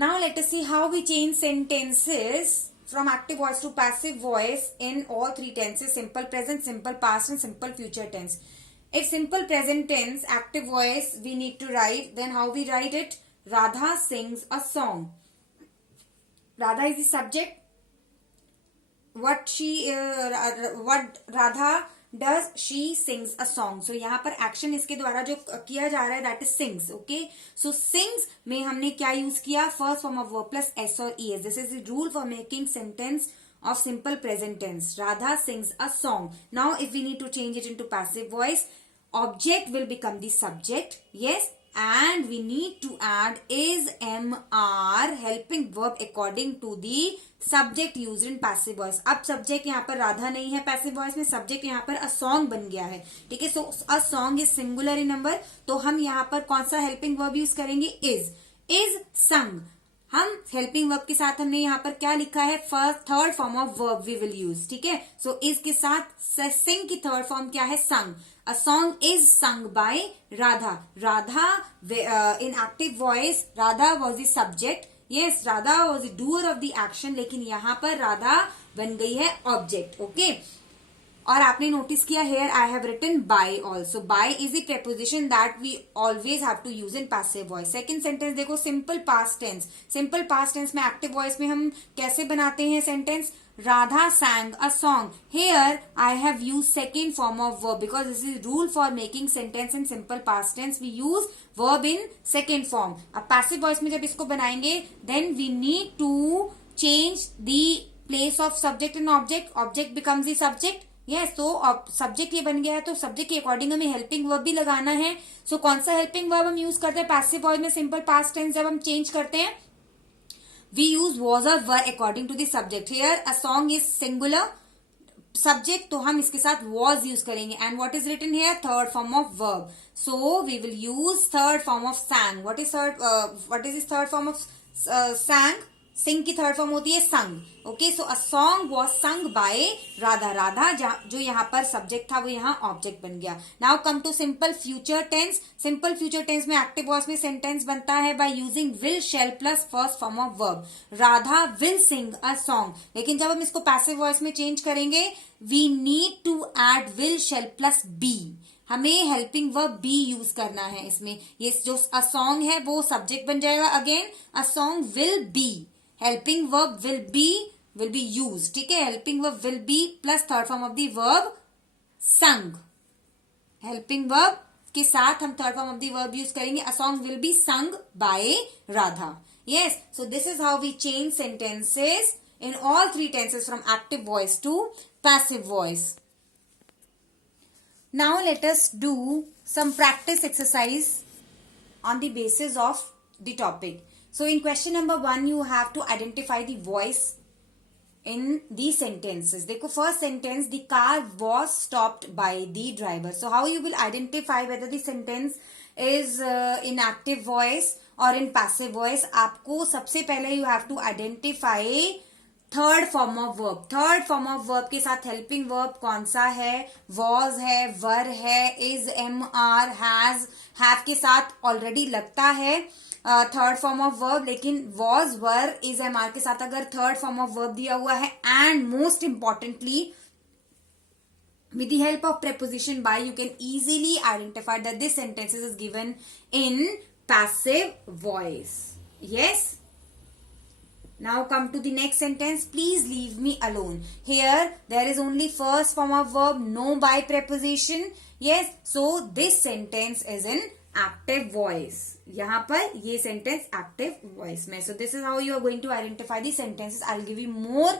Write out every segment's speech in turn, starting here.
Now let us see how we change sentences from active voice to passive voice in all three tenses: simple present, simple past and simple future tense. If simple present tense, active voice we need to write, then how we write it? Radha sings a song. Radha is the subject. What Radha does, she sings a song. So यहाँ पर action इसके द्वारा जो किया जा रहा है that is sings. Okay, so sings में हमने क्या यूज किया? First form of verb plus S और E S. This is the rule for making sentence of simple present tense. Radha sings a song. Now if we need to change it into passive voice, object will become the subject. Yes, and we need to add is, am, are, helping verb according to the subject used in passive voice. अब subject यहाँ पर राधा नहीं है passive voice में, subject यहाँ पर a song बन गया है. ठीक है, so a song is singular in number. तो हम यहाँ पर कौन सा helping verb use करेंगे? is sung. हम हेल्पिंग वर्ब के साथ हमने यहाँ पर क्या लिखा है? First third form of verb we will use. ठीक है, सो इज के साथ सिंग की थर्ड फॉर्म क्या है? संग. अ सॉन्ग इज संग by Radha. Radha in active voice Radha was the subject. Yes, Radha was the doer of the action, लेकिन यहाँ पर राधा बन गई है ऑब्जेक्ट. ओके, और आपने नोटिस किया here I have written by also. By is the preposition that we always have to use in passive voice. Second sentence देखो, simple past tense. Simple past tense में एक्टिव वॉइस में हम कैसे बनाते हैं sentence? Radha sang a song. Here I have used second form of verb because this is rule for making sentence in simple past tense. We use verb in second form. अब passive voice में जब इसको बनाएंगे then we need to change the place of subject and object. Object becomes the subject. Yes, तो subject ये बन गया है, तो सब्जेक्ट के अकॉर्डिंग हमें हेल्पिंग वर्ब भी लगाना है. सो कौन सा हेल्पिंग वर्ब हम यूज करते हैं पैसिव वॉइस में? सिंपल पास्ट टेंस जब हम चेंज करते हैं वी यूज वॉज और were according to the subject. Here a song is singular subject, तो हम इसके साथ वॉज यूज करेंगे. And what is written here? Third form of verb. So we will use third form of sang. What is third form of sang? Sing की third form होती है sung. Okay, so a song was संग by Radha. Radha जो यहाँ पर subject था वो यहाँ ऑब्जेक्ट बन गया. Now come to simple future tense. Simple future tense में एक्टिव वॉइस में सेंटेंस बनता है by using will shall plus first form of verb. Radha will sing a song. लेकिन जब हम इसको पैसिव वॉइस में चेंज करेंगे we need to add will shall plus be. हमें हेल्पिंग वर्ब बी यूज करना है इसमें. ये जो अ सॉन्ग है वो सब्जेक्ट बन जाएगा. Again a song will be, helping verb will be used. ठीक है, helping verb will be plus third form of the verb sung. Helping verb के साथ हम third form of the verb use करेंगे. A song will be sung by Radha. Yes, so this is how we change sentences in all three tenses from active voice to passive voice. Now let us do some practice exercise on the basis of the topic. So in question number 1 you have to identify the voice in the sentences. देखो first sentence, the car was stopped by the driver. So how you will identify whether the sentence is in active voice or in passive voice? आपको सबसे पहले you have to identify third form of verb. Third form of verb के साथ helping verb कौन सा है? Was है, वर है, इज, एम, आर, हैव के साथ ऑलरेडी लगता है थर्ड फॉर्म ऑफ वर्ब. लेकिन was, were, is, am, are के साथ अगर थर्ड फॉर्म ऑफ वर्ब दिया हुआ है and most importantly with the help of preposition by you can easily identify that this sentence is given in passive voice. Yes. Now come to the next sentence. Please leave me alone. Here there is only first form of verb, no by preposition. Yes, so this sentence is in active voice. यहाँ पर ये sentence active voice में. So this is how you are going to identify the sentences. I'll give you more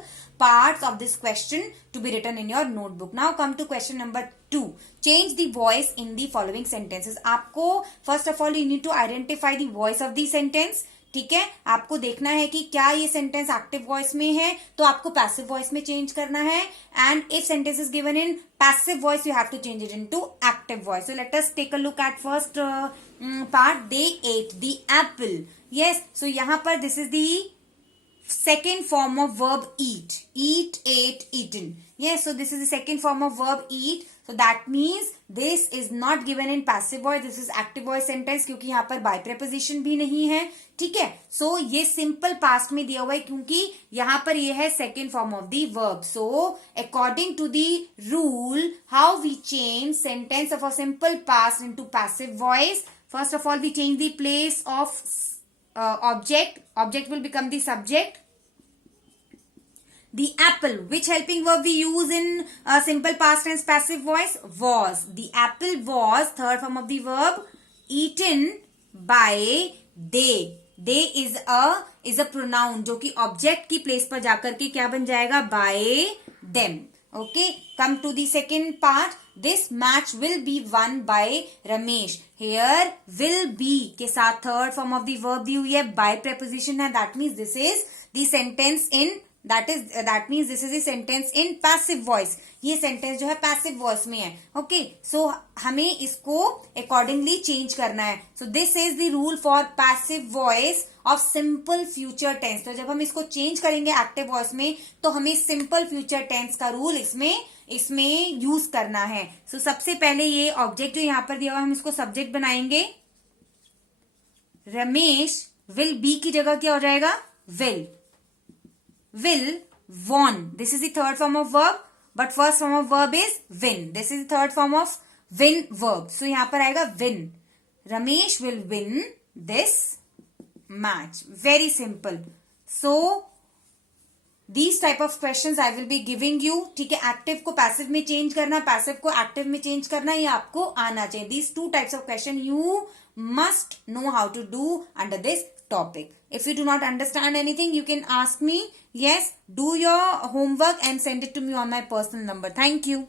parts of this question to be written in your notebook. Now come to question number 2. Change the voice in the following sentences. आपको first of all you need to identify the voice of the sentence. ठीक है, आपको देखना है कि क्या ये sentence active voice में है तो आपको पैसिव वॉइस में चेंज करना है. And if sentence is given in passive voice you have to change it into active voice. So let us take a look at first part. They ate the apple. Yes, so यहाँ पर this is the second form of verb eat. Eat, ate, eaten. Yes, so this is the second form of verb eat. So that means this is not given in passive voice, this is active voice sentence, क्योंकि यहाँ पर by preposition भी नहीं है. ठीक है. So ये simple past में दिया हुआ है क्योंकि यहाँ पर ये है second form of the verb. So according to the rule, how we change sentence of a simple past into passive voice? First of all, we change the place of object. Object will become the subject. The apple, which helping verb we use in simple past tense passive voice? Was. The apple was, third form of the verb, eaten by they. They is a pronoun जो कि object की place पर जाकर के क्या बन जाएगा? By them. Okay, come to the second part. This match will be won by Ramesh. Here will be के साथ third form of the verb दी हुई है, by preposition है. That means this is the sentence in that means this is the sentence in passive voice. ये sentence जो है passive voice में है. Okay, so हमें इसको accordingly change करना है. So this is the rule for passive voice of simple future tense. तो जब हम इसको change करेंगे active voice में तो हमें simple future tense का rule इसमें यूज करना है. So सबसे पहले ये object जो यहाँ पर दिया हुआ है हम इसको subject बनाएंगे. रमेश will be की जगह क्या हो जाएगा? Will won. This is the third form of verb, but first form of verb is win. This is the third form of win verb. So यहाँ पर आएगा win. Ramesh will win this match. Very simple. So these type of questions I will be giving you. ठीक है, active को passive में change करना, passive को active में change करना, ये आपको आना चाहिए. These two types of question you must know how to do under this topic. If you do not understand anything, you can ask me. Yes, do your homework and send it to me on my personal number. Thank you.